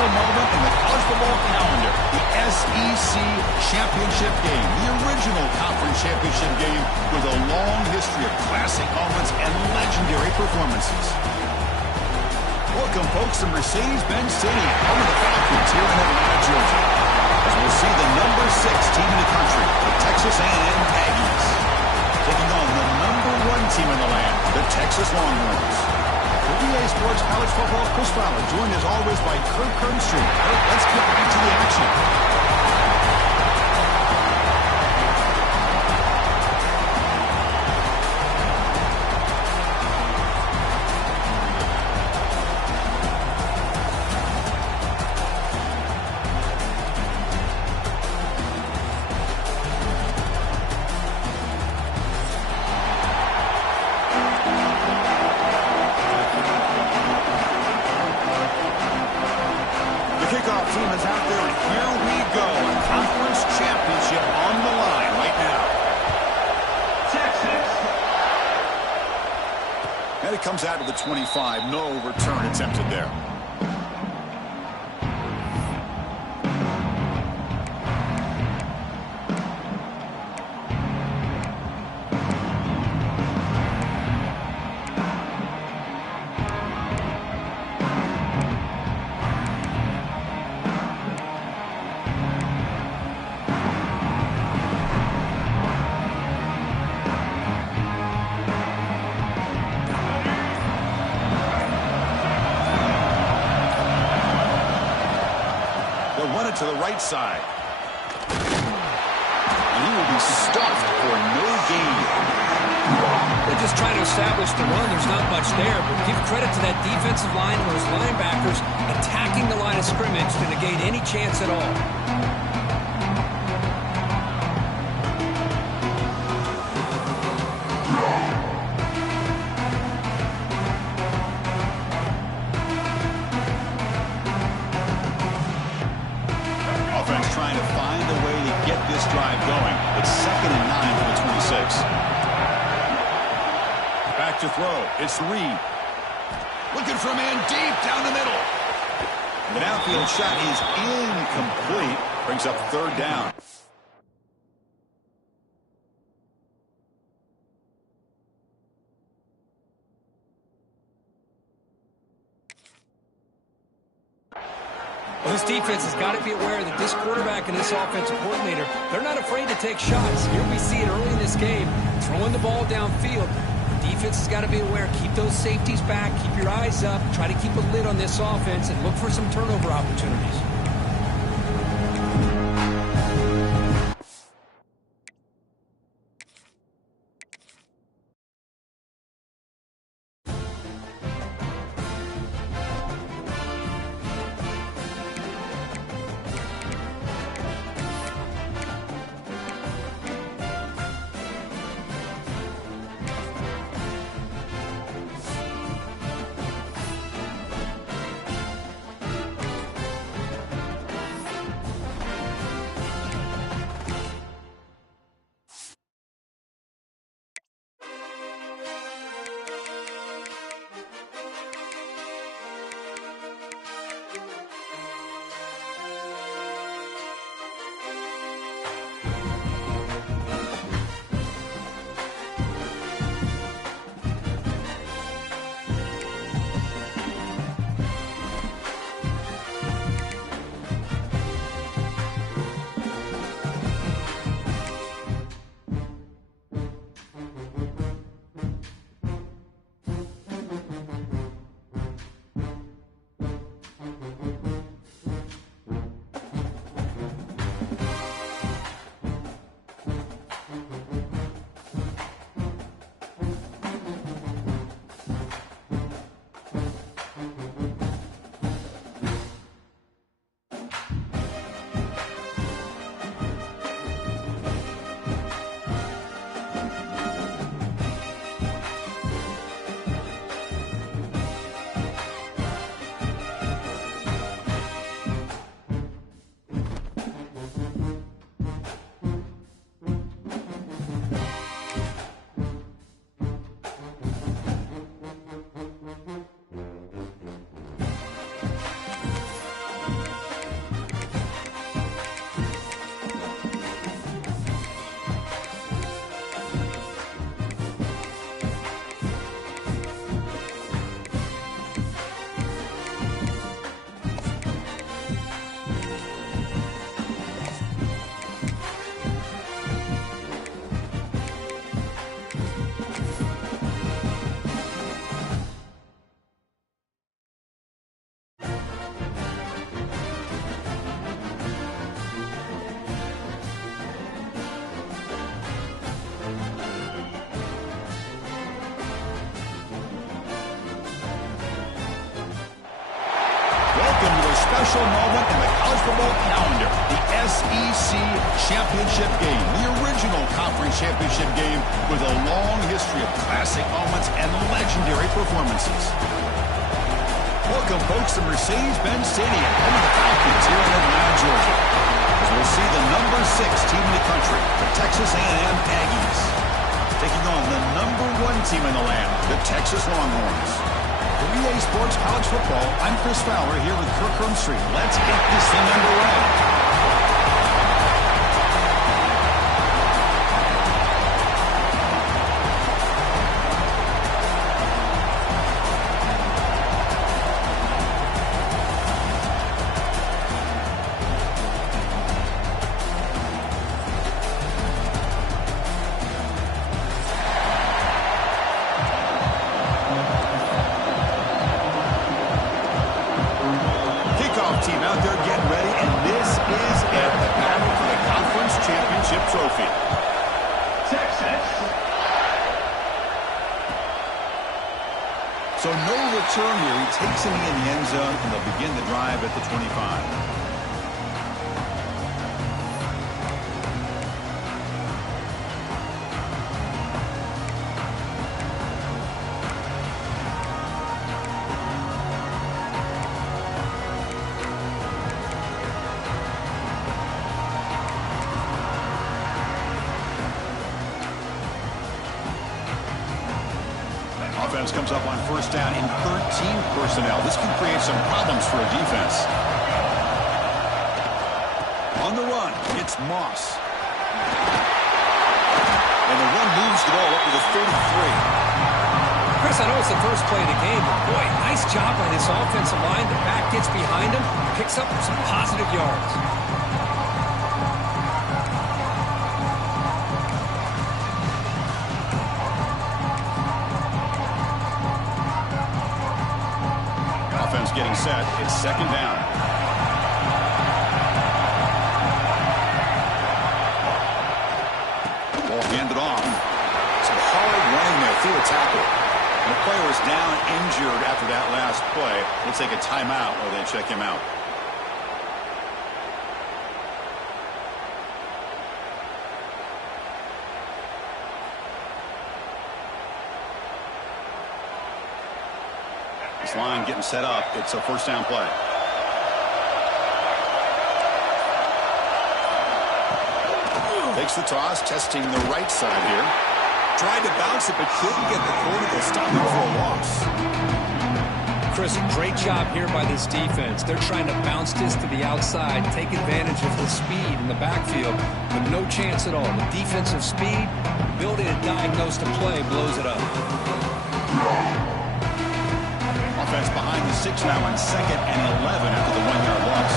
special moment in the college football calendar. The SEC Championship game, the original conference championship game with a long history of classic moments and legendary performances. Welcome, folks, to Mercedes-Benz Stadium, home of the Falcons here in Atlanta, Georgia. As we'll see the number 6 team in the country, the Texas A&M Aggies, taking on the number 1 team in the land, the Texas Longhorns. For EA Sports College Football, Chris Fowler, joined as always by Kirk Herbstreit. Kirk, let's get back to the action. Comes out to the 25. No return attempted there. To the right side. And he will be stuffed for no gain. They're just trying to establish the run. There's not much there, but give credit to that defensive line and those linebackers attacking the line of scrimmage to negate any chance at all. Trying to find a way to get this drive going. It's 2nd and 9 for the 26. Back to throw. It's Reed. Looking for a man deep down the middle. The downfield shot is incomplete. Brings up 3rd down. Well, this defense has got to be aware that this quarterback and this offensive coordinator, they're not afraid to take shots. Here we see it early in this game, throwing the ball downfield. The defense has got to be aware. Keep those safeties back. Keep your eyes up. Try to keep a lid on this offense and look for some turnover opportunities. crucial moment in the college football calendar, the SEC Championship game, the original conference championship game with a long history of classic moments and legendary performances. Welcome, folks, to Mercedes-Benz Stadium, home of the Falcons here in Atlanta, Georgia, as we'll see the number 6 team in the country, the Texas A&M Aggies, taking on the number 1 team in the land, the Texas Longhorns. For EA Sports College Football, I'm Chris Fowler here with Kirk Herbstreit. Let's get this thing underway. Team out there getting ready, and this is it, the battle for the conference championship trophy. Texas. So no return here. He takes him in the end zone, and they'll begin the drive at the 25. Offense comes up on first down in 13 personnel. This can create some problems for a defense. On the run, it's Moss. And the run moves the ball up to the 33. Chris, I know it's the first play of the game, but boy, nice job by this offensive line. The back gets behind him, picks up some positive yards. Getting set. It's second down. Ball handed off. Some hard running there through a tackle. And the player is down injured after that last play. We'll take a timeout while they check him out. This line getting set up. It's a first down play. Takes the toss, testing the right side here. Tried to bounce it, but couldn't get the corner to stop him for a loss. Chris, great job here by this defense. They're trying to bounce this to the outside, take advantage of the speed in the backfield, but no chance at all. The defensive speed, ability to diagnose the play, blows it up. Offense behind the 6 now on 2nd and 11 after the 1-yard loss.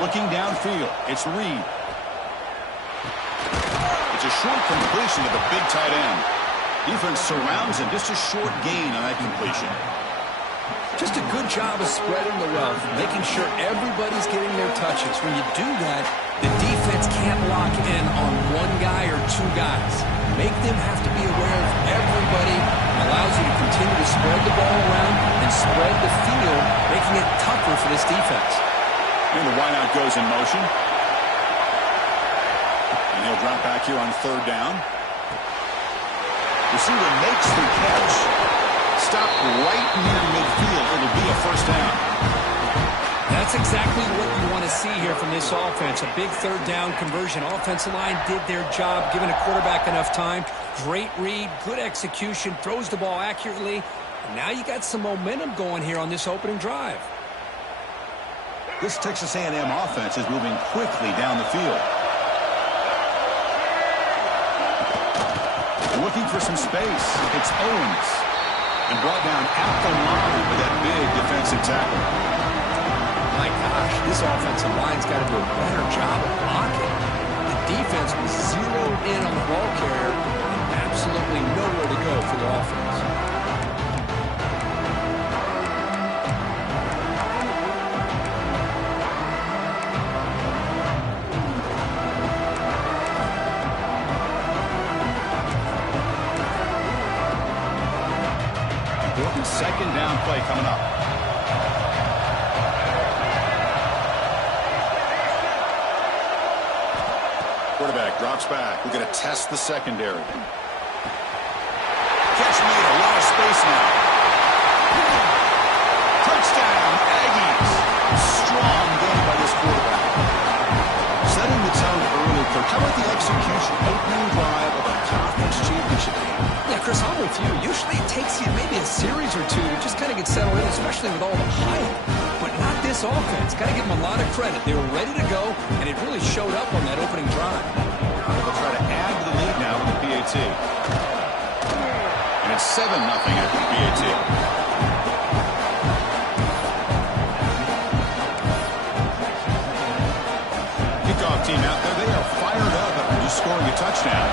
Looking downfield, it's Reed. It's a short completion to the big tight end. Defense surrounds him. Just a short gain on that completion. Just a good job of spreading the wealth, making sure everybody's getting their touches. When you do that, the defense can't lock in on one guy or 2 guys. Make them have to be aware of everybody. Allows you to continue to spread the ball around and spread the field, making it tougher for this defense. And the wideout goes in motion. And he'll drop back here on 3rd down. Receiver makes the catch. Stopped right near midfield. It'll be a first down. That's exactly what you want to see here from this offense. A big 3rd down conversion. Offensive line did their job, giving a quarterback enough time. Great read, good execution, throws the ball accurately. And now you got some momentum going here on this opening drive. This Texas A&M offense is moving quickly down the field. Looking for some space. It's Owens. And brought down at the line with that big defensive tackle. My gosh, this offensive line's got to do a better job of blocking. The defense was zeroed in on the ball carrier and absolutely nowhere to go for the offense. second down play coming up. Quarterback drops back. We're going to test the secondary. Catch made. A lot of space now. Touchdown, Aggies. Strong game by this quarterback. Setting the tone early, Kirk. How about the execution? Opening drive of a conference championship game. Yeah, Chris, I'm with you. Usually it takes you maybe a series or two to just kind of get settled in, especially with all the hype. But not this offense. Got to give them a lot of credit. They were ready to go, and it really showed up on that opening drive. They'll try to add to the lead now with the PAT. And it's 7-0 after the PAT. Kickoff team out there. They are fired up after just scoring a touchdown.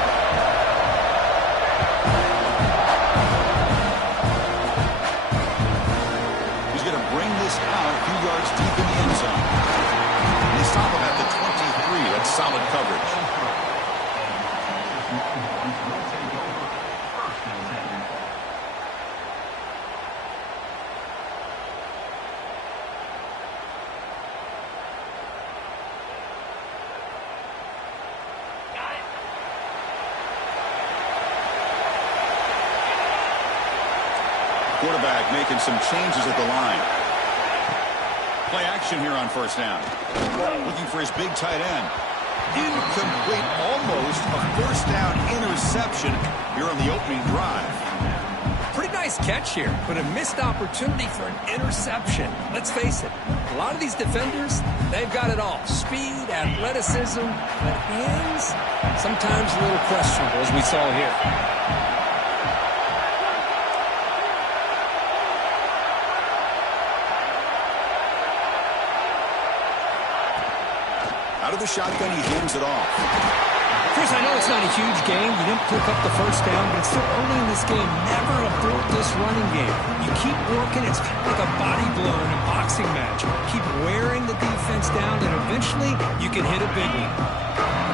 He's going to bring this out a few yards deep in the end zone. And they stop him at the 23. That's solid coverage. Quarterback making some changes at the line. Play action here on first down. Looking for his big tight end. Incomplete, almost a first down interception here on the opening drive. Pretty nice catch here, but a missed opportunity for an interception. Let's face it, a lot of these defenders, they've got it all. Speed, athleticism, but hands, sometimes a little questionable, as we saw here. Out of the shotgun, he hands it off. Chris, I know it's not a huge game. You didn't pick up the first down, but it's still early in this game. Never abort this running game. You keep working. It's kind of like a body blow in a boxing match. Keep wearing the defense down, and eventually you can hit a big one.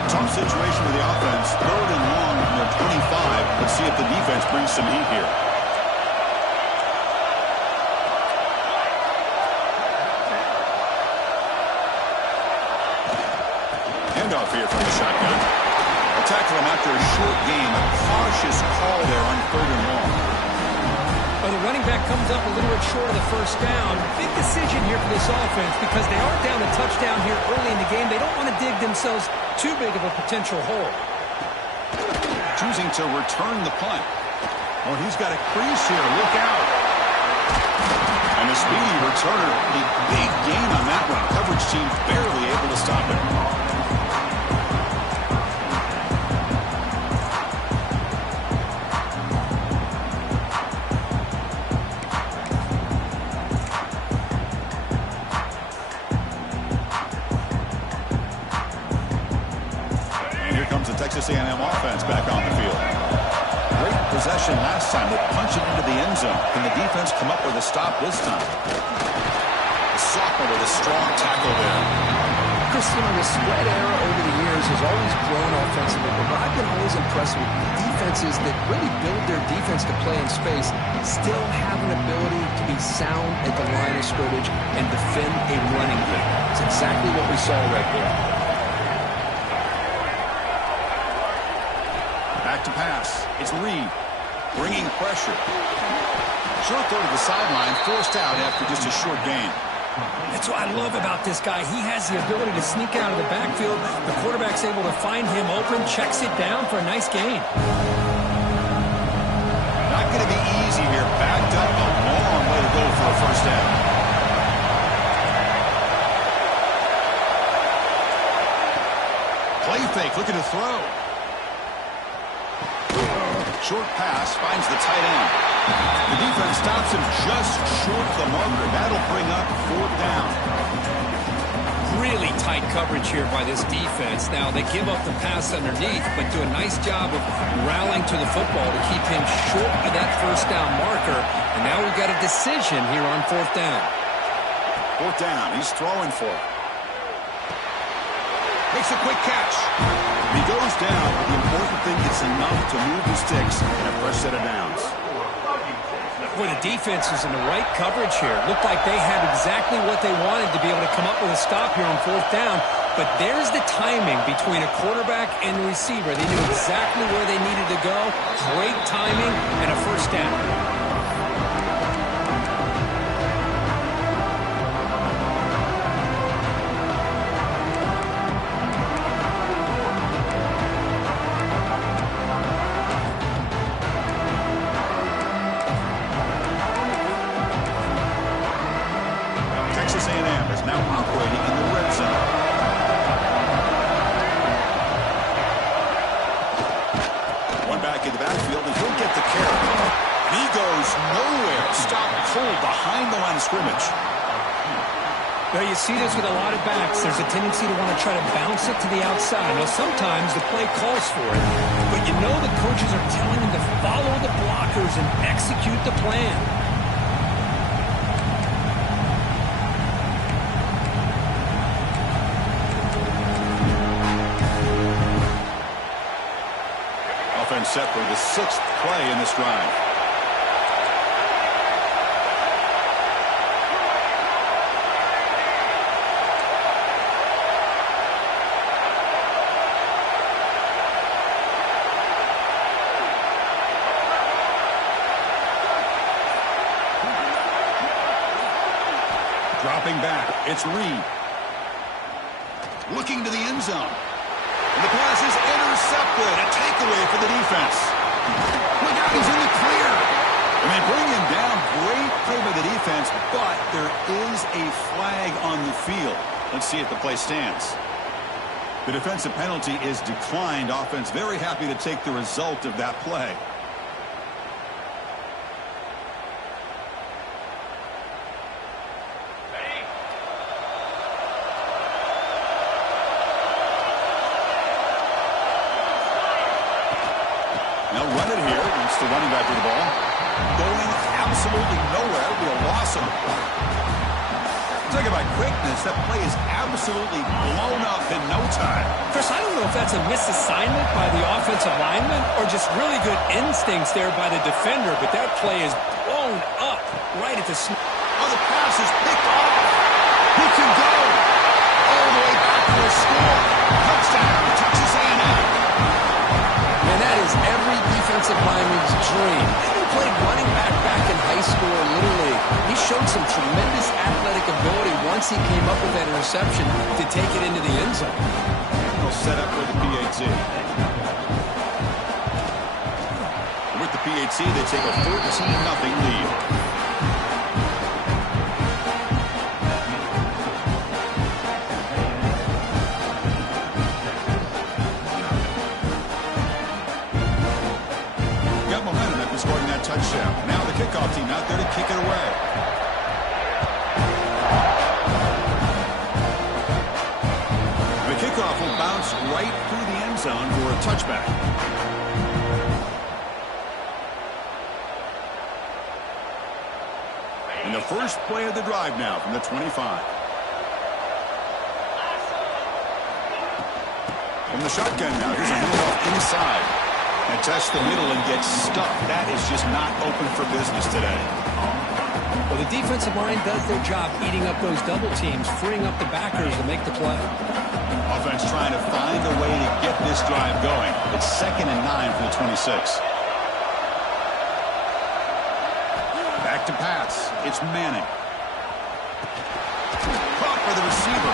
Tough situation with the offense. Third and long from their 25. Let's see if the defense brings some heat here. Handoff here from the shotgun. They'll tackle him after a short game. A cautious call there on third and long. Well, the running back comes up a little bit short of the first down. Big decision here for this offense because they are down a touchdown here early in the game. They don't want to dig themselves too big of a potential hole. Choosing to return the punt. Oh, he's got a crease here. Look out. And a speedy returner. A big gain on that one. Coverage team barely able to stop it. Texas A&M offense back on the field. Great possession last time. They punch it into the end zone. Can the defense come up with a stop this time? The sophomore with a strong tackle there. Chris, the spread era over the years has always grown offensively, but I've been always impressed with defenses that really build their defense to play in space, still have an ability to be sound at the line of scrimmage and defend a running game. It's exactly what we saw right there. Back to pass. It's Reed bringing pressure. Short throw to the sideline, forced out after just a short gain. That's what I love about this guy. He has the ability to sneak out of the backfield. The quarterback's able to find him open, checks it down for a nice gain. Not going to be easy here. Backed up, a long way to go for a first down. Play fake, looking to throw. Short pass finds the tight end. The defense stops him just short of the marker. That'll bring up fourth down. Really tight coverage here by this defense. Now, they give up the pass underneath, but do a nice job of rallying to the football to keep him short of that first down marker. And now we've got a decision here on fourth down. Fourth down. He's throwing for it. Makes a quick catch. He goes down. The important thing is enough to move the sticks and a fresh set of downs. Boy, the defense was in the right coverage here. Looked like they had exactly what they wanted to be able to come up with a stop here on 4th down. But there's the timing between a quarterback and the receiver. They knew exactly where they needed to go. Great timing and a first down. Texas A&M is now operating in the red zone. One back in the backfield, and he'll get the carry. And he goes nowhere. Stop cold behind the line of scrimmage. Well, you see this with a lot of backs. There's a tendency to want to try to bounce it to the outside. Now, sometimes the play calls for it, but you know the coaches are telling them to follow the blockers and execute the plan. Offense set for the 6th play in this drive. Dropping back, it's Reed. Looking to the end zone. And the pass is intercepted. A takeaway for the defense. Look out, he's in the clear. And they bring him down. Great play by the defense, but there is a flag on the field. Let's see if the play stands. The defensive penalty is declined. Offense very happy to take the result of that play. They'll run it here. It's the running back with the ball. Going absolutely nowhere. It'll be a loss of it. Talk about quickness. That play is absolutely blown up in no time. Chris, I don't know if that's a misassignment by the offensive lineman or just really good instincts there by the defender, but that play is blown up right at the snap. Oh, the pass is picked off. He can go all the way back for a score. Touchdown, Texas A&M. And that is every defensive lineman's dream. He played running back in high school or Little League. He showed some tremendous athletic ability once he came up with that interception to take it into the end zone. They'll set up with the PAT. With the PAT, they take a 14-0 lead. Touchdown. Now the kickoff team out there to kick it away. The kickoff will bounce right through the end zone for a touchback. And the first play of the drive now from the 25. From the shotgun now, here's a handoff inside. And test the middle and get stuck. That is just not open for business today. Well, the defensive line does their job eating up those double teams, freeing up the backers to make the play. Offense trying to find a way to get this drive going. It's 2nd and 9 for the 26. Back to pass. It's Manning. Caught by the receiver.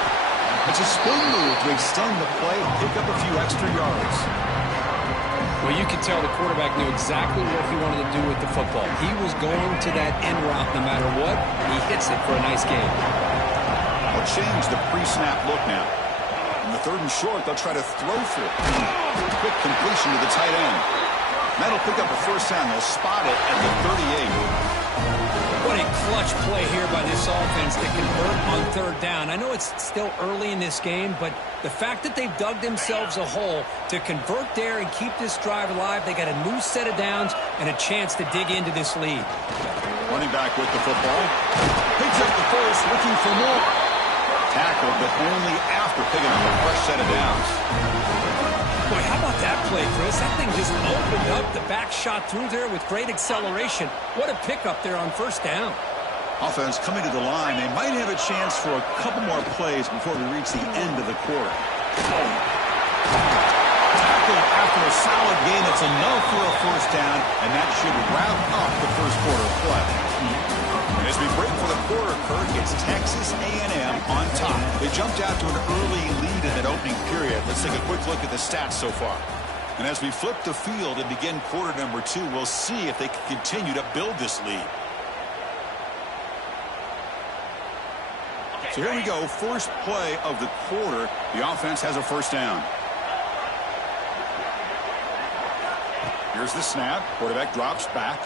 It's a spin move to extend the play, pick up a few extra yards. Well, you can tell the quarterback knew exactly what he wanted to do with the football. He was going to that end route no matter what. He hits it for a nice gain. They'll change the pre-snap look now. In the 3rd and short, they'll try to throw for it. Quick completion to the tight end. That'll pick up a first down. They'll spot it at the 38. What a clutch play here by this offense to convert on 3rd down. I know it's still early in this game, but the fact that they've dug themselves a hole to convert there and keep this drive alive, they got a new set of downs and a chance to dig into this lead. Running back with the football. Picks up the first, looking for more. Tackled, but only after picking up a fresh set of downs. Boy, how about that play, Chris? That thing just opened up. The back shot through there with great acceleration. What a pickup there on first down. Offense coming to the line. They might have a chance for a couple more plays before we reach the end of the quarter. Tackle after a solid gain. That's enough for a first down, and that should wrap up the first quarter of play. And as we break for the quarter, Kirk, it's Texas A&M on top. They jumped out to an early lead in that opening period. Let's take a quick look at the stats so far. And as we flip the field and begin quarter number 2, we'll see if they can continue to build this lead. So here we go, first play of the quarter. The offense has a first down. Here's the snap. Quarterback drops back.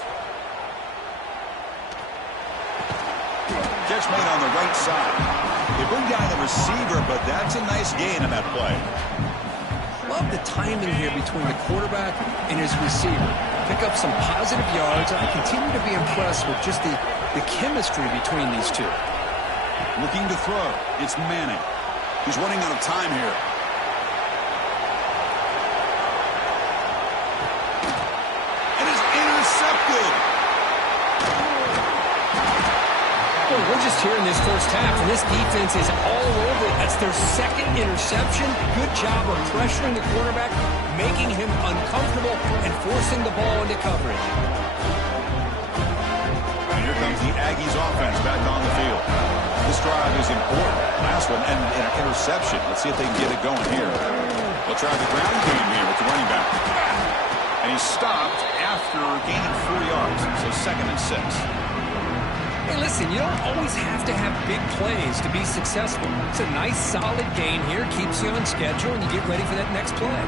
Catch made on the right side. They bring down the receiver, but that's a nice gain on that play. Love the timing here between the quarterback and his receiver. Pick up some positive yards, and I continue to be impressed with just the chemistry between these two. Looking to throw. It's Manning. He's running out of time here. And is intercepted. Well, we're just here in this first half, and this defense is all over it. That's their second interception. Good job of pressuring the quarterback, making him uncomfortable, and forcing the ball into coverage. And here comes the Aggies offense back on the field. This drive is important. Last one, and an interception. Let's see if they can get it going here. They'll try the ground game here with the running back. And he's stopped after gaining 4 yards. So 2nd and 6. Hey, listen, you don't always have to have big plays to be successful. It's a nice, solid gain here. Keeps you on schedule, and you get ready for that next play.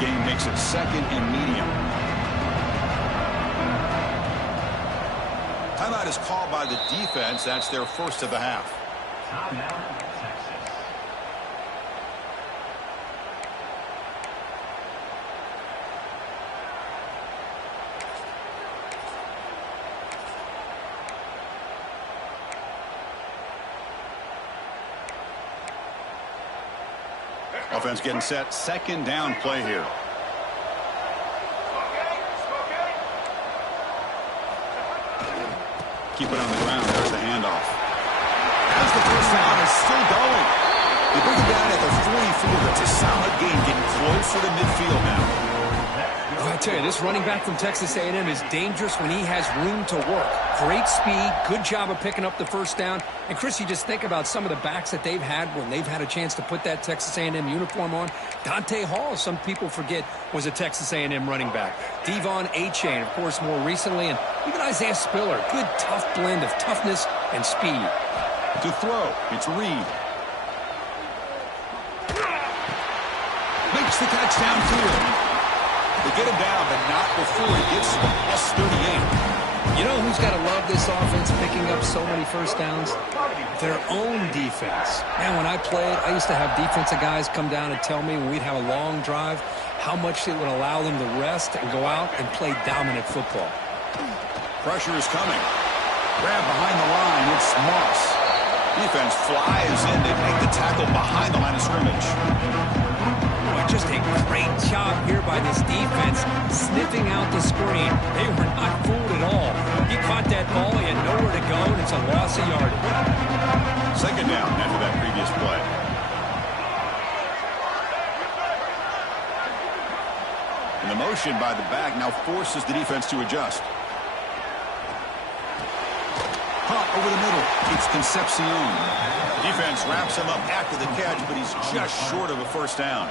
Game makes it 2nd and medium. Timeout is called by the defense. That's their first of the half. Offense getting set. 2nd down play here. Keep it on the ground. There's the handoff. As the first down is still going. They bring it down at the 44. That's a solid gain, getting closer to midfield now. I tell you, this running back from Texas A&M is dangerous when he has room to work. Great speed, good job of picking up the first down. And, Chris, you just think about some of the backs that they've had when they've had a chance to put that Texas A&M uniform on. Dante Hall, some people forget, was a Texas A&M running back. Devon Achane, of course, more recently. And even Isaiah Spiller, good, tough blend of toughness and speed. To throw, it's Reed. Makes the catch downfield. They get him down, but not before he gets plus 38. You know who's got to love this offense picking up so many first downs? Their own defense. Man, when I played, I used to have defensive guys come down and tell me when we'd have a long drive how much it would allow them to rest and go out and play dominant football. Pressure is coming. Grab behind the line. It's Moss. Defense flies in. They make the tackle behind the line of scrimmage. Just a great job here by this defense, sniffing out the screen. They were not fooled at all. He caught that ball, he had nowhere to go, and it's a loss of yardage. 2nd down after that previous play. And the motion by the back now forces the defense to adjust. Hot over the middle. It's Concepcion. Defense wraps him up after the catch, but he's just short of a first down.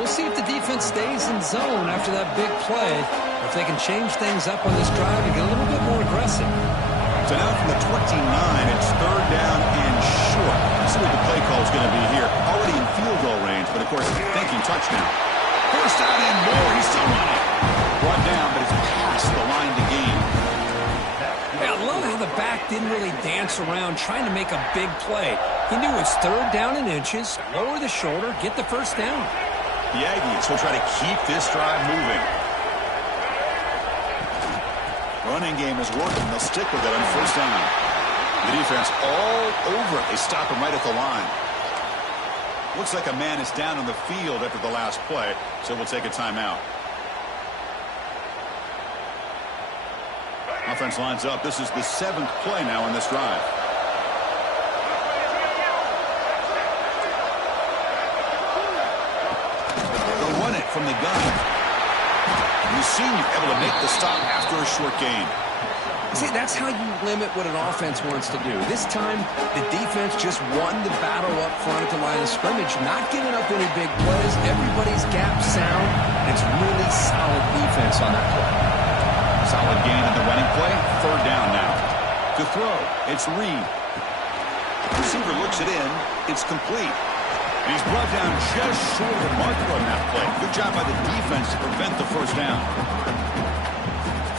We'll see if the defense stays in zone after that big play, or if they can change things up on this drive and get a little bit more aggressive. So now from the 29, it's 3rd down and short. Let's see what the play call is going to be here. Already in field goal range, but of course thinking touchdown. First down and more. He's still running. Brought down, but it's past the line to gain. Yeah, I love how the back didn't really dance around trying to make a big play. He knew it's third down in inches, lower the shoulder, get the first down. The Aggies will try to keep this drive moving. Running game is working. They'll stick with it on first down. The defense all over it. They stop him right at the line. Looks like a man is down on the field after the last play, so we'll take a timeout. Offense lines up. This is the 7th play now in this drive. They'll run it from the gun. The senior able to make the stop after a short gain. See, that's how you limit what an offense wants to do. This time, the defense just won the battle up front at the line of scrimmage, not giving up any big plays. Everybody's gap sound. It's really solid defense on that play. Solid gain in the running play. Third down now. To throw, it's Reed. Receiver looks it in. It's complete. And he's brought down just short of the marker on that play. Good job by the defense to prevent the first down.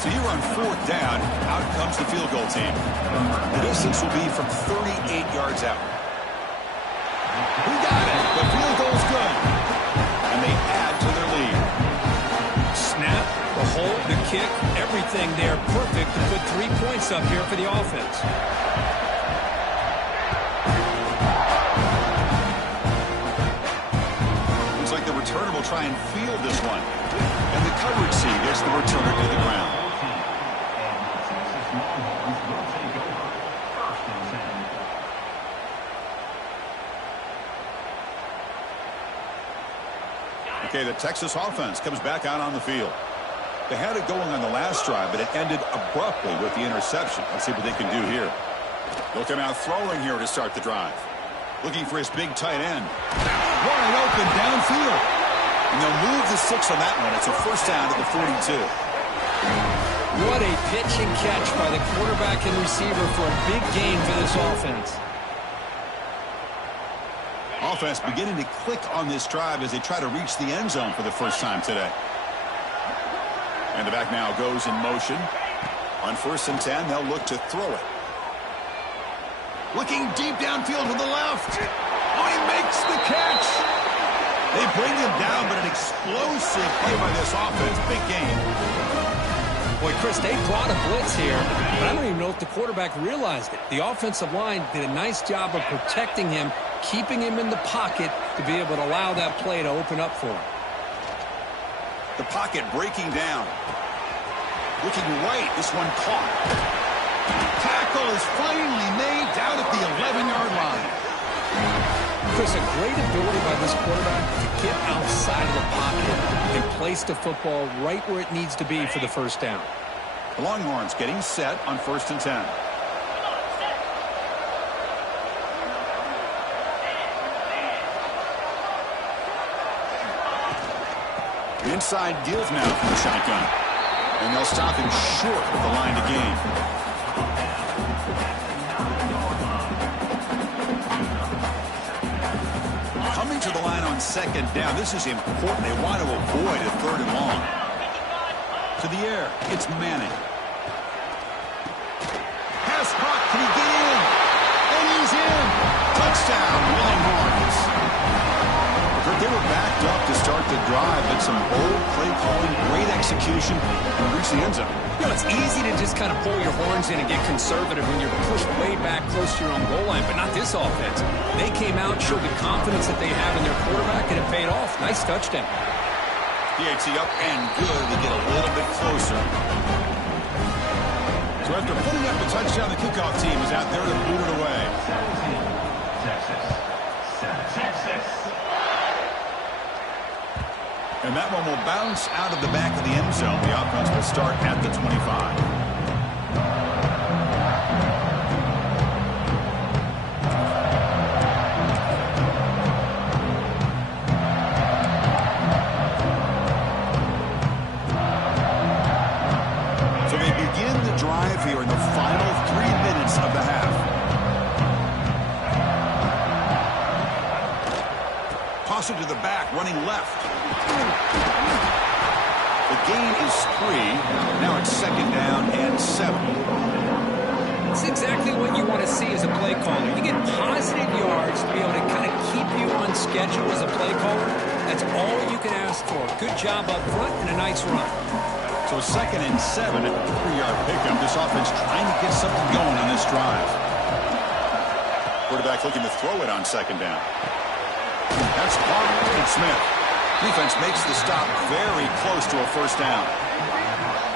So here on fourth down, out comes the field goal team. The distance will be from 38 yards out. We got it. The field goal's good. And they add to their lead. Snap, the hold, the kick, everything there perfect to put 3 points up here for the offense. Looks like the returner will try and field this one. And the coverage C gets the returner to the ground. Okay, the Texas offense comes back out on the field. They had it going on the last drive, but it ended abruptly with the interception. Let's see what they can do here. They'll come out throwing here to start the drive. Looking for his big tight end. Wide open downfield. And they'll move the 6 on that one. It's a first down at the 42. What a pitch and catch by the quarterback and receiver for a big gain for this offense. Offense beginning to click on this drive as they try to reach the end zone for the first time today. And the back now goes in motion. On 1st and 10, they'll look to throw it. Looking deep downfield to the left. Oh, he makes the catch. They bring him down, but an explosive play by this offense. Big game. Boy, Chris, they brought a blitz here, but I don't even know if the quarterback realized it. The offensive line did a nice job of protecting him, keeping him in the pocket to be able to allow that play to open up for him. The pocket breaking down. Looking right, this one caught. Tackle is finally made down at the 11-yard line. Chris, a great ability by this quarterback to get outside of the pocket and place the football right where it needs to be for the first down. The Longhorns getting set on 1st and 10. Inside deals now from the shotgun. And they'll stop him short with the line to gain. Coming to the line on 2nd down. This is important. They want to avoid a 3rd and long. To the air. It's Manning. Pass caught. Can he get in? And he's in. Touchdown, Longhorns. They were backed up to start the drive, but some bold play calling, great execution, and reach the end zone. You know, it's easy to just kind of pull your horns in and get conservative when you're pushed way back close to your own goal line, but not this offense. They came out, showed the confidence that they have in their quarterback, and it paid off. Nice touchdown. DHC up and good to get a little bit closer. So after putting up the touchdown, the kickoff team is out there to boot it away. Texas. And that one will bounce out of the back of the end zone. The offense will start at the 25. So they begin the drive here in the final 3 minutes of the half. Toss it to the back, running left. The gain is 3. Now it's 2nd down and 7. This is exactly what you want to see as a play caller. You get positive yards to be able to kind of keep you on schedule as a play caller. That's all you can ask for. Good job up front and a nice run. So 2nd and 7 at the 3-yard pickup. This offense trying to get something going on this drive. Quarterback looking to throw it on 2nd down. That's Parker Smith. Defense makes the stop very close to a 1st down.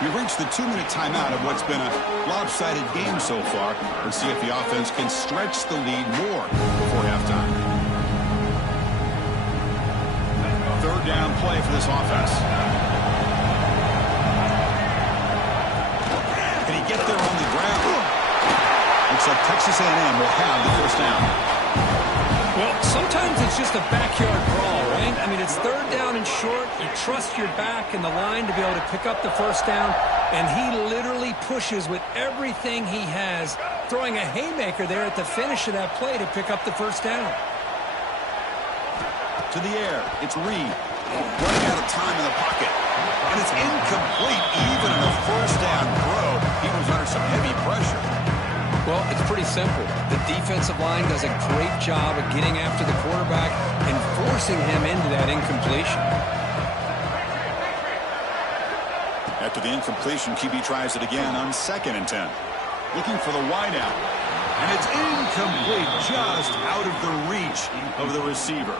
We've reached the 2-minute timeout of what's been a lopsided game so far. Let's see if the offense can stretch the lead more before halftime. 3rd down play for this offense. Can he get there on the ground? Looks like Texas A&M will have the 1st down. Well, sometimes it's just a backyard brawl, right? I mean, it's 3rd down and short. You trust your back and the line to be able to pick up the 1st down, and he literally pushes with everything he has, throwing a haymaker there at the finish of that play to pick up the 1st down. To the air, it's Reed. Running out of time in the pocket. And it's incomplete even in a 1st down throw. He was under some heavy pressure. Well, it's pretty simple. The defensive line does a great job of getting after the quarterback and forcing him into that incompletion. After the incompletion, QB tries it again on 2nd and 10. Looking for the wideout. And it's incomplete, just out of the reach of the receiver.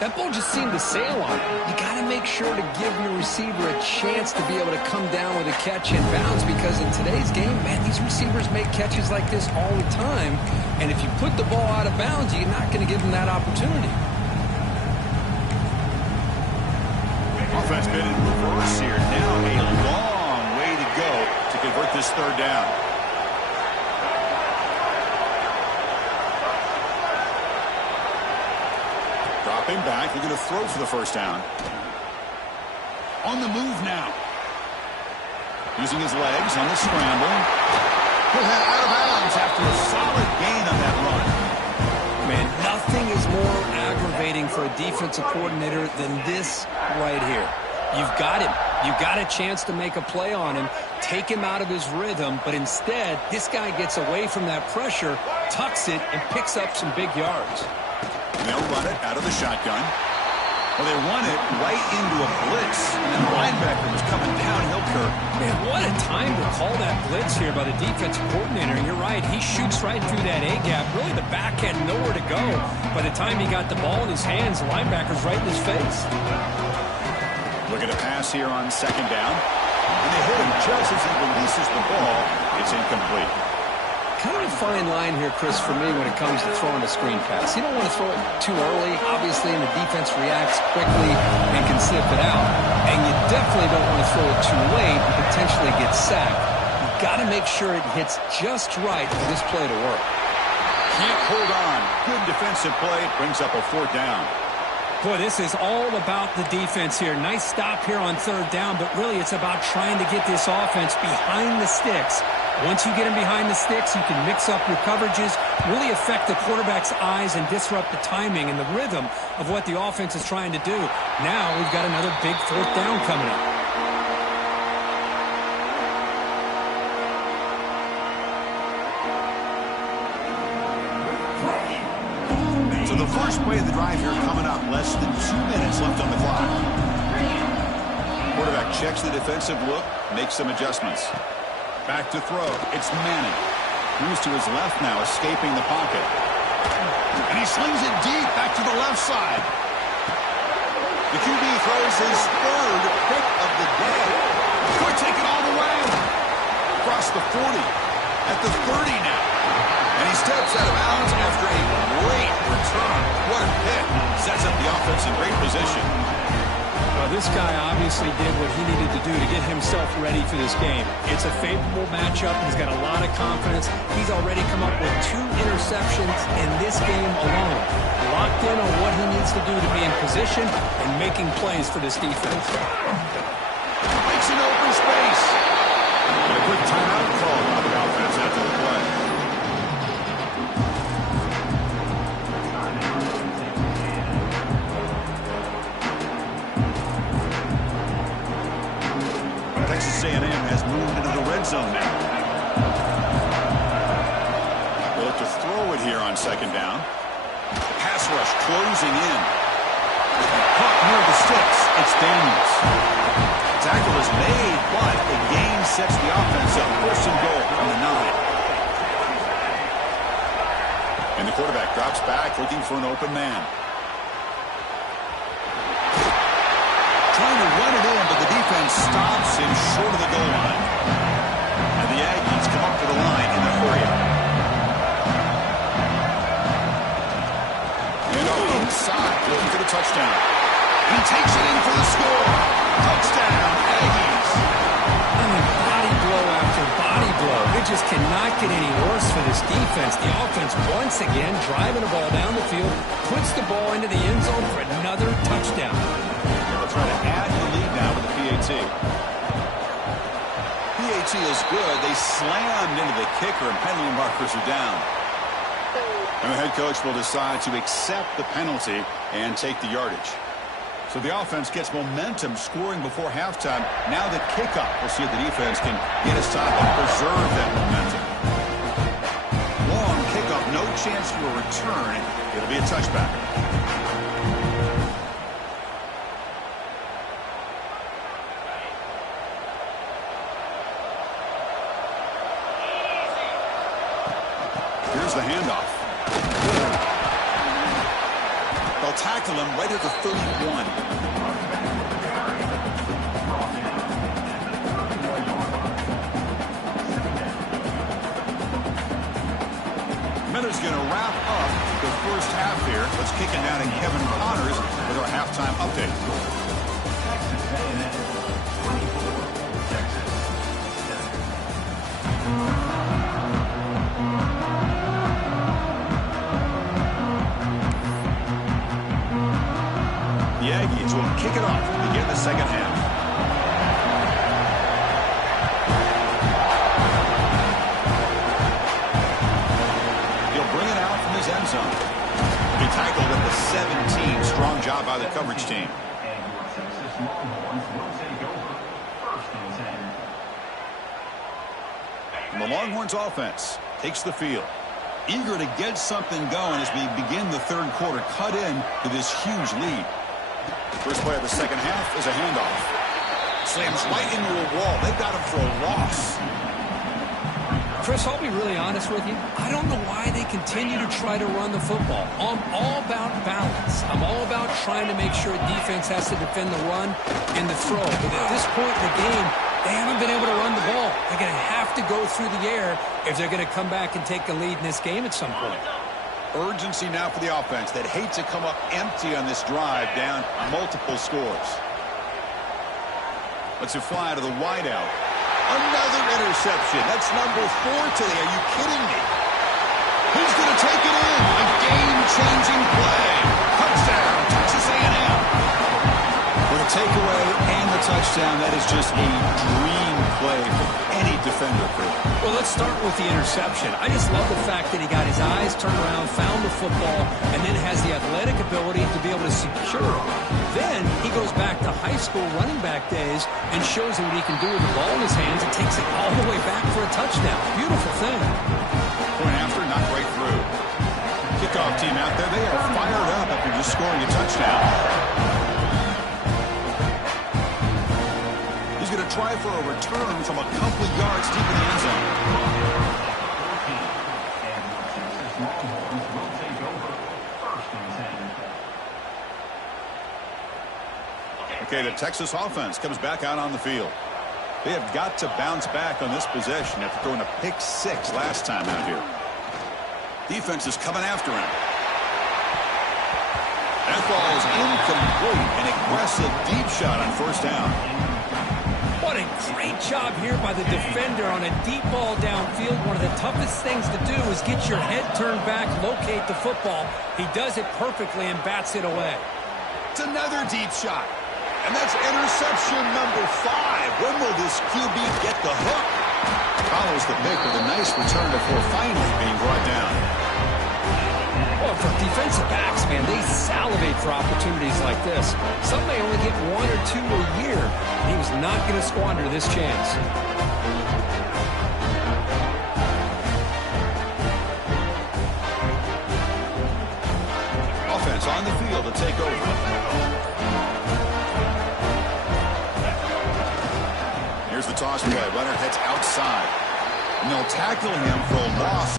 That ball just seemed to sail on it. You got to make sure to give your receiver a chance to be able to come down with a catch and bounce, because in today's game, man, these receivers make catches like this all the time. And if you put the ball out of bounds, you're not going to give them that opportunity. Offense been in reverse here. Now a long way to go to convert this 3rd down. Dropping back, they're going to throw for the 1st down. On the move now. Using his legs on the scramble. He'll head out of bounds after a solid gain on that run. Man, nothing is more aggravating for a defensive coordinator than this right here. You've got him. You've got a chance to make a play on him, take him out of his rhythm, but instead, this guy gets away from that pressure, tucks it, and picks up some big yards. And they'll run it out of the shotgun. Well, they run it right into a blitz, and then the linebacker was coming downhill curve. Man, what a time to call that blitz here by the defensive coordinator. And you're right, he shoots right through that A-gap. Really, the back had nowhere to go. By the time he got the ball in his hands, the linebacker's right in his face. Looking to pass here on 2nd down. And they hit him just as he releases the ball. It's incomplete. Kind of a fine line here, Chris, for me when it comes to throwing a screen pass. You don't want to throw it too early, obviously, and the defense reacts quickly and can sniff it out. And you definitely don't want to throw it too late and potentially get sacked. You've got to make sure it hits just right for this play to work. Can't hold on. Good defensive play. Brings up a 4th down. Boy, this is all about the defense here. Nice stop here on 3rd down, but really it's about trying to get this offense behind the sticks. Once you get them behind the sticks, you can mix up your coverages, really affect the quarterback's eyes and disrupt the timing and the rhythm of what the offense is trying to do. Now we've got another big 4th down coming up. So the first play of the drive here coming up. Less than 2 minutes left on the clock. Quarterback checks the defensive look, makes some adjustments. Back to throw. It's Manning. Moves to his left now, escaping the pocket. And he slings it deep back to the left side. The QB throws his 3rd pick of the day. Could take it all the way. Across the 40. At the 30 now. And he steps out of bounds after a great return. What a pick. Sets up the offense in great position. Well, this guy obviously did what he needed to do to get himself ready for this game. It's a favorable matchup. He's got a lot of confidence. He's already come up with 2 interceptions in this game alone. Locked in on what he needs to do to be in position and making plays for this defense. Makes an open space. And a quick timeout call by the offense after the play. Texas A&M has moved into the red zone now. on second down. Pass rush closing in. Caught near the sticks. It's Daniels. Tackle is made, but the gain sets the offense up. First and goal from the 9. And the quarterback drops back looking for an open man. Trying to run it in, but the defense stops him short of the goal line. And the Aggies come up to the line in the hurry-up. And inside, looking for the touchdown. He takes it in for the score. Touchdown, Aggies. I mean, body blow after body blow. It just cannot get any worse for this defense. The offense, once again, driving the ball down the field, puts the ball into the end zone for another touchdown. They'll try to add to the lead now with the PAT. PAT is good. They slammed into the kicker, and penalty markers are down. And the head coach will decide to accept the penalty and take the yardage. So the offense gets momentum scoring before halftime. Now the kickoff, we'll see if the defense can get a stop and preserve that momentum. Long kickoff, no chance for a return. It'll be a touchback. Here's the handoff. They'll tackle him right at the 31. Miller's going to wrap up the first half here. Let's kick it down to Kevin Connors with our halftime update. The Aggies will kick it off to begin the second half. He'll bring it out from his end zone. He tackled at the 17. Strong job by the coverage team. And the Longhorns offense takes the field. Eager to get something going as we begin the third quarter. Cut in to this huge lead. First play of the second half is a handoff. Slams right into a wall. They've got him for a loss. Chris, I'll be really honest with you. I don't know why they continue to try to run the football. I'm all about balance. I'm all about trying to make sure defense has to defend the run and the throw. But at this point in the game, they haven't been able to run the ball. They're going to have to go through the air if they're going to come back and take the lead in this game at some point. Urgency now for the offense that hate to come up empty on this drive, down multiple scores. Let's fly to the wideout. Another interception. That's number 4 today. Are you kidding me? He's going to take it in. A game-changing play. Touchdown, Texas A&M. For the takeaway and the touchdown, that is just a dream play for any defender crew. Well, let's start with the interception. I just love the fact that he got his eyes turned around, found the football, and then has the athletic ability to be able to secure it. Then he goes back to high school running back days and shows him what he can do with the ball in his hands and takes it all the way back for a touchdown. Beautiful thing. Point after, not right through. Kickoff team out there, they are fired up after just scoring a touchdown. He's going to try for a return from a couple yards deep in the end zone. Okay, the Texas offense comes back out on the field. They have got to bounce back on this possession after throwing a pick 6 last time out here. Defense is coming after him. That ball is incomplete. An aggressive deep shot on first down. What a great job here by the defender on a deep ball downfield. One of the toughest things to do is get your head turned back, locate the football. He does it perfectly and bats it away. It's another deep shot. And that's interception number 5. When will this QB get the hook? Follows the pick with a nice return before finally being brought down. Well, for defensive backs, man, they salivate for opportunities like this. Some may only get 1 or 2 a year, and he was not going to squander this chance. to take over. Here's the toss play. Runner heads outside. And they'll tackle him for a loss.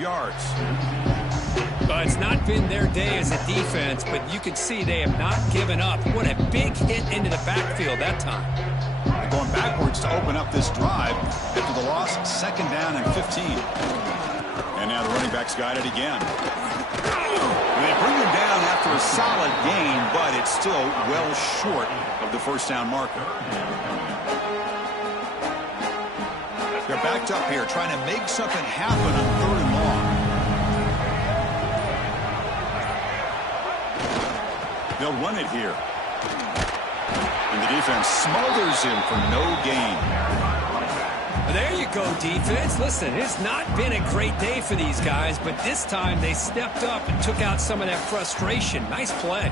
Yards. Well, it's not been their day as a defense, but you can see they have not given up. What a big hit into the backfield that time. Going backwards to open up this drive after the loss, 2nd down and 15. And now the running back's got it again. They bring him down after a solid gain, but it's still well short of the first down marker. They're backed up here, trying to make something happen on 3rd and long. They'll run it here. And the defense smothers him for no gain. There you go, defense. Listen, it's not been a great day for these guys, but this time they stepped up and took out some of that frustration. Nice play.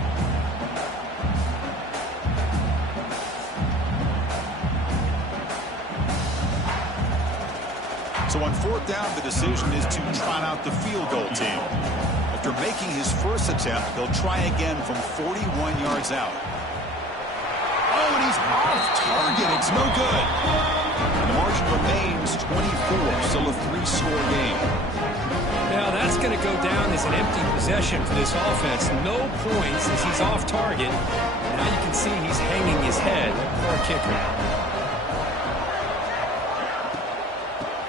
So on 4th down, the decision is to trot out the field goal team. After making his first attempt, he'll try again from 41 yards out. Oh, and he's off target. It's no good. And the margin remains 24, still a 3-score game. Now that's going to go down as an empty possession for this offense. No points as he's off target. Now you can see he's hanging his head. Poor kicker.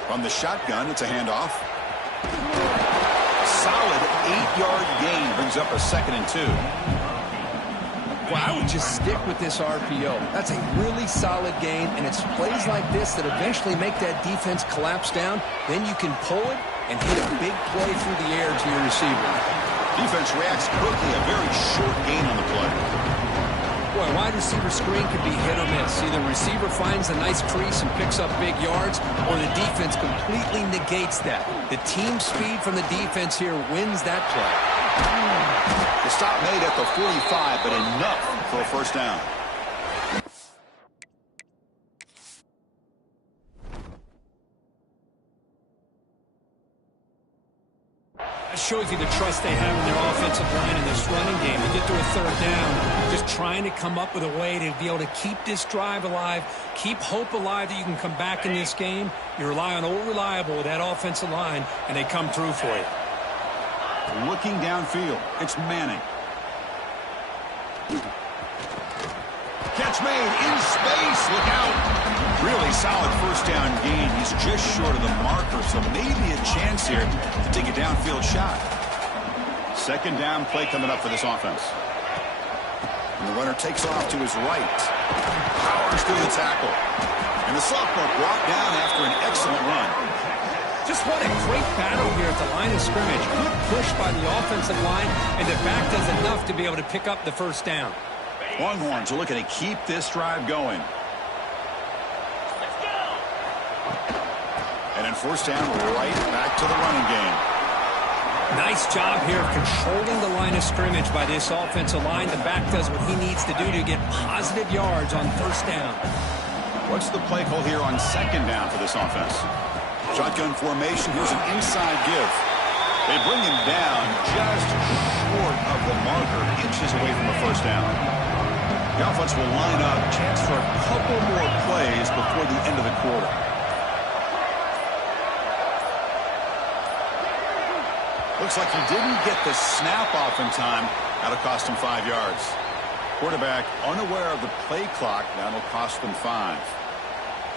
From the shotgun, it's a handoff. Solid 8-yard gain brings up a 2nd and 2. Well, I would just stick with this RPO. That's a really solid gain, and it's plays like this that eventually make that defense collapse down. Then you can pull it and hit a big play through the air to your receiver. Defense reacts quickly, a very short gain on the play. Boy, a wide receiver screen could be hit or miss. Either the receiver finds a nice crease and picks up big yards, or the defense completely negates that. The team speed from the defense here wins that play. The stop made at the 45, but enough for a first down. That shows you the trust they have in their offensive line in this running game. They get to a 3rd down, just trying to come up with a way to be able to keep this drive alive, keep hope alive that you can come back in this game. You rely on Old Reliable with that offensive line, and they come through for you. Looking downfield, it's Manning. Catch made in space. Look out. Really solid first down gain. He's just short of the marker, so maybe a chance here to take a downfield shot. 2nd down play coming up for this offense. And the runner takes off to his right. Powers through the tackle. And the sophomore brought down after an excellent run. Just what a great battle here at the line of scrimmage. Good push by the offensive line, and the back does enough to be able to pick up the first down. Longhorns are looking to keep this drive going. And in first down, right back to the running game. Nice job here of controlling the line of scrimmage by this offensive line. The back does what he needs to do to get positive yards on first down. What's the play call here on 2nd down for this offense? Shotgun formation. Here's an inside give. They bring him down just short of the marker, inches away from a first down. The offense will line up, chance for a couple more plays before the end of the quarter. Looks like he didn't get the snap off in time. That'll cost him 5 yards. Quarterback unaware of the play clock. That'll cost them 5.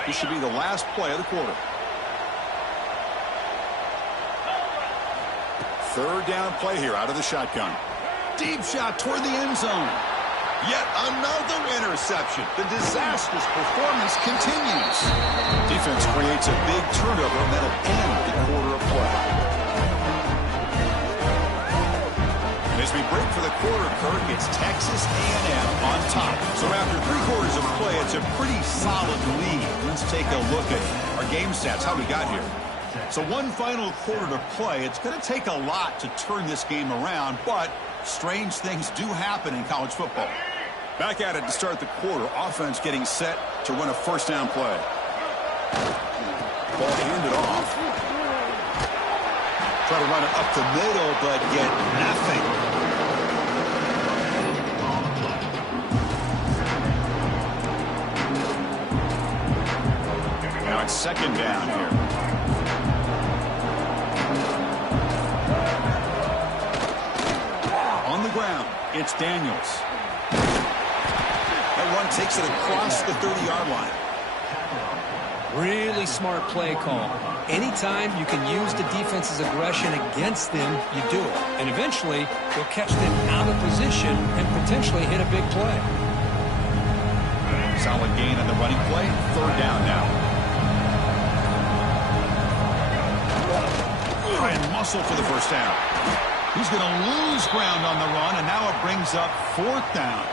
This should be the last play of the quarter. 3rd down play here out of the shotgun. Deep shot toward the end zone. Yet another interception. The disastrous performance continues. Defense creates a big turnover, and that'll end the quarter of play. And as we break for the quarter, Kirk, it's Texas A&M on top. So after 3 quarters of play, it's a pretty solid lead. Let's take a look at our game stats. How we got here. So one final quarter to play. It's going to take a lot to turn this game around, but strange things do happen in college football. Back at it to start the quarter. Offense getting set to run a first down play. Ball handed off. Try to run it up the middle, but get nothing. Now it's second down here. On the ground, it's Daniels. That run takes it across the 30-yard line. Really smart play call. Anytime you can use the defense's aggression against them, you do it. And eventually, you'll catch them out of position and potentially hit a big play. Solid gain on the running play. Third down now. Try and muscle for the first down. He's going to lose ground on the run, and now it brings up fourth down.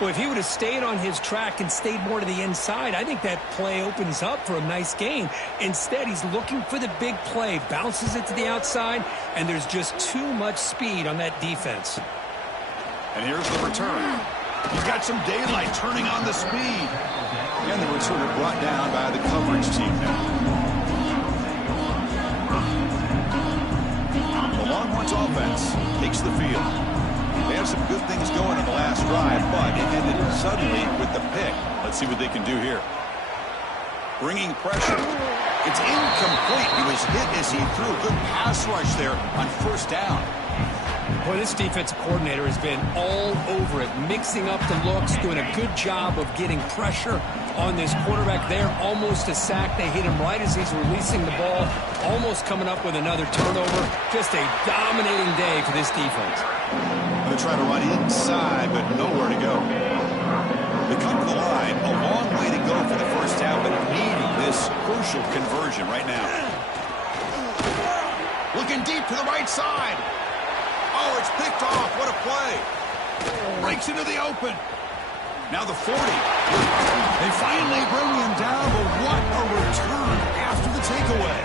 Well, if he would have stayed on his track and stayed more to the inside, I think that play opens up for a nice gain. Instead, he's looking for the big play, bounces it to the outside, and there's just too much speed on that defense. And here's the return. He's got some daylight turning on the speed. And the returner brought down by the coverage team now. The Longhorns offense takes the field. They have some good things going on the last drive, but it ended suddenly with the pick. Let's see what they can do here. Bringing pressure. It's incomplete. He was hit as he threw. Good pass rush there on first down. Boy, this defensive coordinator has been all over it, mixing up the looks, doing a good job of getting pressure on this quarterback there. Almost a sack. They hit him right as he's releasing the ball, almost coming up with another turnover. Just a dominating day for this defense. They try to run inside, but nowhere to go. They come to the line. A long way to go for the first down, but needing this crucial conversion right now. Looking deep to the right side. Oh, it's picked off. What a play. Breaks into the open. Now the 40. They finally bring him down, but what a return after the takeaway.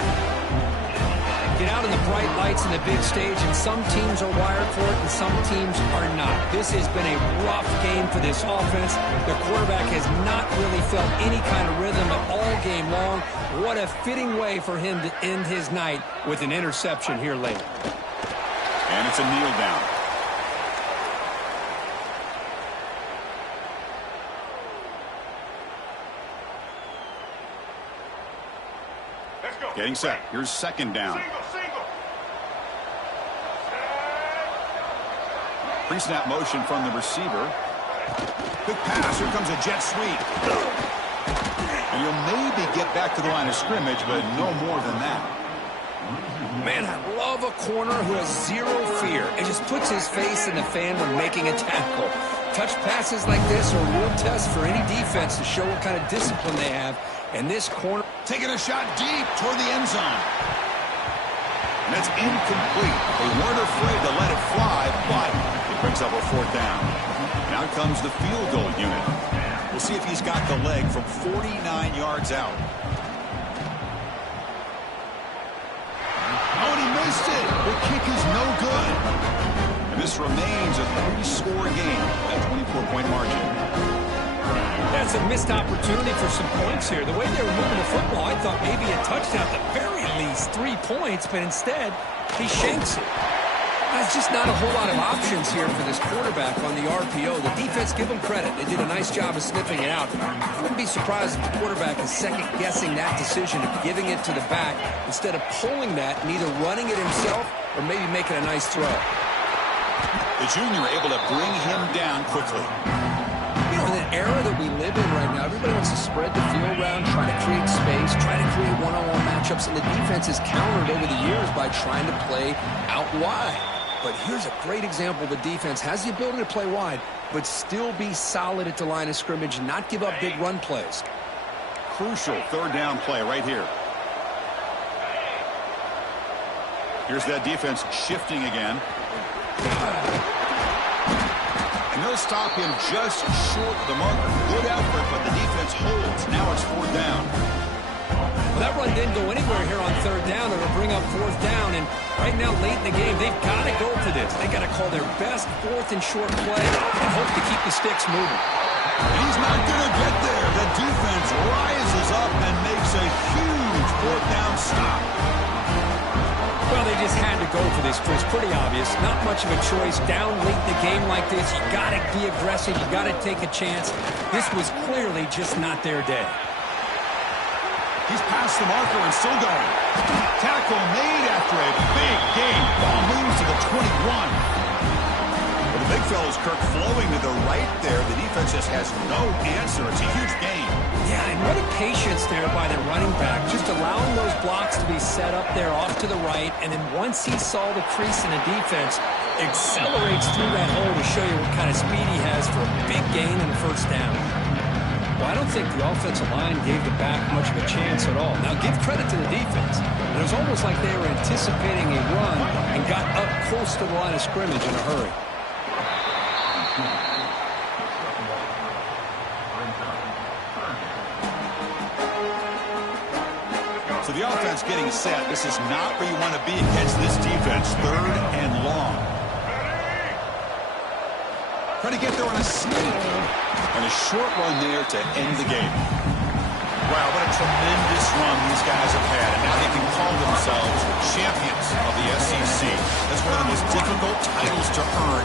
Get out in the bright lights and the big stage, and some teams are wired for it and some teams are not. This has been a rough game for this offense. The quarterback has not really felt any kind of rhythm at all game long. What a fitting way for him to end his night with an interception here late. And it's a kneel down. Getting set. Here's second down. Pre-snap motion from the receiver. Quick pass. Here comes a jet sweep. And he'll maybe get back to the line of scrimmage, but no more than that. Man, I love a corner who has zero fear and just puts his face in the fan when making a tackle. Touch passes like this are a real test for any defense to show what kind of discipline they have. And this corner taking a shot deep toward the end zone. And that's incomplete. They weren't afraid to let it fly, but it brings up a fourth down. Now comes the field goal unit. We'll see if he's got the leg from 49 yards out. Oh, and he missed it. The kick is no good. And this remains a 3-score game at 24-point margin. That's a missed opportunity for some points here. The way they were moving the football, I thought maybe a touchdown at the very least, 3 points, but instead he shanks it. There's just not a whole lot of options here for this quarterback on the RPO. The defense, give them credit. They did a nice job of sniffing it out. I wouldn't be surprised if the quarterback is second-guessing that decision of giving it to the back instead of pulling that and either running it himself or maybe making a nice throw. The junior able to bring him down quickly. You know, in the era that we live in right now, everybody wants to spread the field around, try to create space, try to create one-on-one matchups, and the defense is countered over the years by trying to play out wide. But here's a great example. The defense has the ability to play wide, but still be solid at the line of scrimmage, not give up big run plays. Crucial third down play right here. Here's that defense shifting again. And they'll stop him just short of the marker. Good effort, but the defense holds. Now it's fourth down. Well, that run didn't go anywhere here on third down. It'll bring up fourth down. And right now, late in the game, they've got to go for this. They got to call their best fourth and short play and hope to keep the sticks moving. He's not going to get there. The defense rises up and makes a huge fourth down stop. Well, they just had to go for this, Chris. Pretty obvious. Not much of a choice. Down late in the game like this, you got to be aggressive. You got to take a chance. This was clearly just not their day. He's past the marker and still going. Tackle made after a big gain. Ball moves to the 21. Well, the big fellow's Kirk flowing to the right there. The defense just has no answer. It's a huge gain. Yeah, and what a patience there by the running back. Just allowing those blocks to be set up there off to the right. And then once he saw the crease in the defense, accelerates through that hole to show you what kind of speed he has for a big gain and a first down. Well, I don't think the offensive line gave the back much of a chance at all. Now, give credit to the defense. It was almost like they were anticipating a run and got up close to the line of scrimmage in a hurry. So the offense getting set. This is not where you want to be against this defense. Third and long. Trying to get there on a sneak. And a short run there to end the game. Wow, what a tremendous run these guys have had. And now they can call themselves champions of the SEC. That's one of the most difficult titles to earn